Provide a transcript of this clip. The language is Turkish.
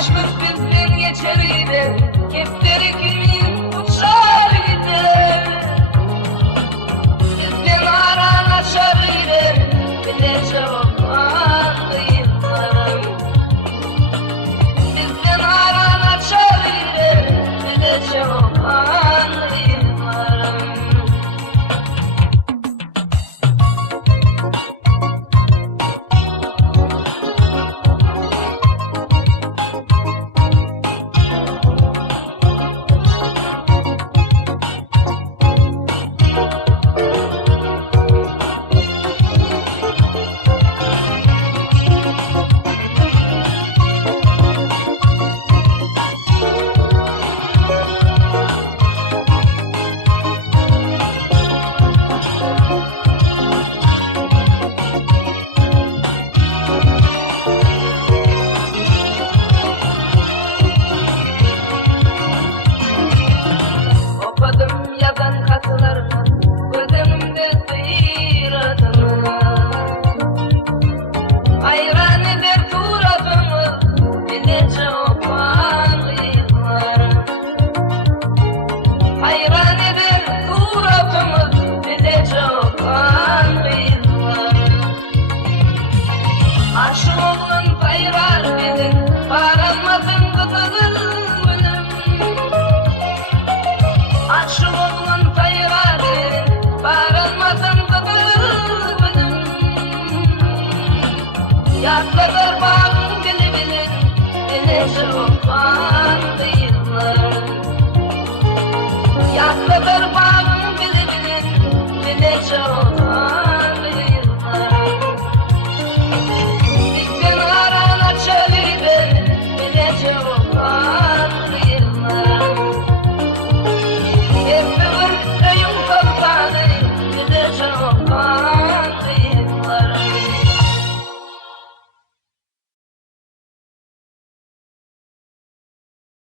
Aşkın bizden geçer gider, kepleri kimin uçar gider. Bizden aran açar gider, bilece okan yıllarım. Bizden aran açar gider, bilece okan yıllarım. Okudım yazan katılarını, gözümde sıyradımı. Hayran eder suratımı, bilece okan yıllarım. Hayran eder suratımı, bilece okan yıllarım. Aşık oğlun kayrar dedin, bağlanmasın kızılım. Aşık oğlun kayrar dedin, bağlanmasın kızılım. Yaklıdır bağın bili bilin, bilece okan yıllarım. Yaklıdır bağın bili bilin, bilece okan